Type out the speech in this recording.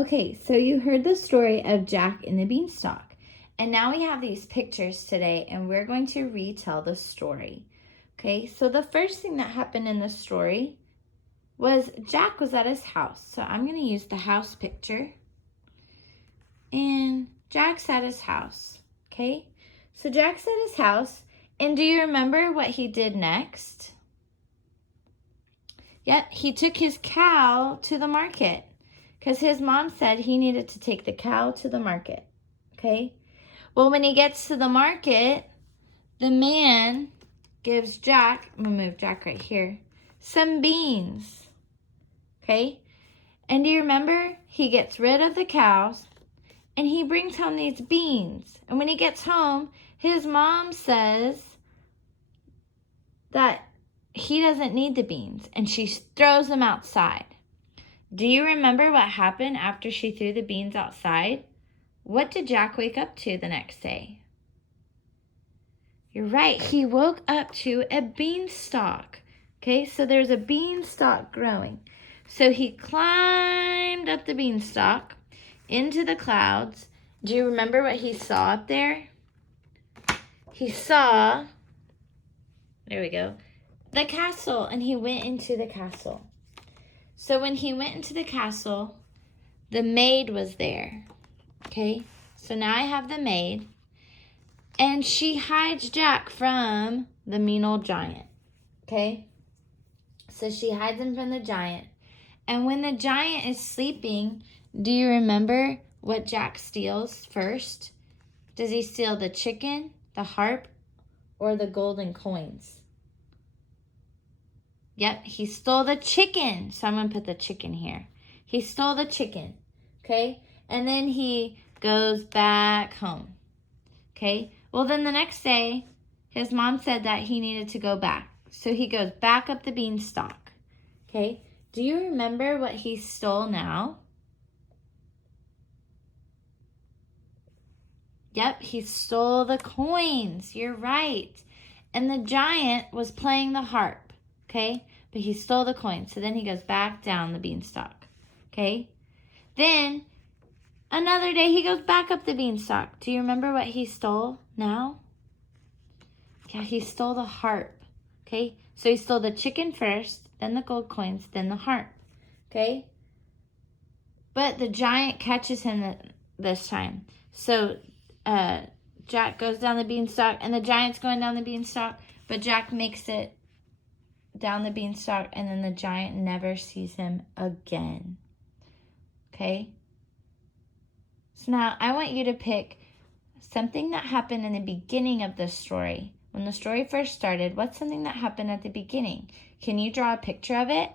Okay, so you heard the story of Jack and the Beanstalk. And now we have these pictures today, and we're going to retell the story. Okay, so the first thing that happened in the story was Jack was at his house. So I'm going to use the house picture. And Jack's at his house. Okay, so Jack's at his house. And do you remember what he did next? Yep, he took his cow to the market because his mom said he needed to take the cow to the market. Okay, well, when he gets to the market, the man gives Jack, I'm going to move Jack right here, some beans. Okay, and do you remember he gets rid of the cows and he brings home these beans. And when he gets home, his mom says that he doesn't need the beans and she throws them outside. Do you remember what happened after she threw the beans outside? What did Jack wake up to the next day? You're right, he woke up to a beanstalk. Okay, so there's a beanstalk growing. So he climbed up the beanstalk into the clouds. Do you remember what he saw up there? He saw, there we go, the castle, and he went into the castle. So when he went into the castle, the maid was there. Okay, so now I have the maid, and she hides Jack from the mean old giant. Okay, so she hides him from the giant. And when the giant is sleeping, do you remember what Jack steals first? Does he steal the chicken, the harp, or the golden coins? Yep, he stole the chicken. So I'm going to put the chicken here. He stole the chicken, okay? And then he goes back home, okay? Well, then the next day, his mom said that he needed to go back. So he goes back up the beanstalk, okay? Do you remember what he stole now? Yep, he stole the coins. You're right. And the giant was playing the harp, okay? But he stole the coins. So then he goes back down the beanstalk, okay? Then another day he goes back up the beanstalk. Do you remember what he stole now? Yeah, he stole the harp, okay? So he stole the chicken first, then the gold coins, then the harp, okay? But the giant catches him this time. So Jack goes down the beanstalk, and the giant's going down the beanstalk, but Jack makes it down the beanstalk, and then the giant never sees him again. Okay? So now I want you to pick something that happened in the beginning of the story. When the story first started, what's something that happened at the beginning? Can you draw a picture of it?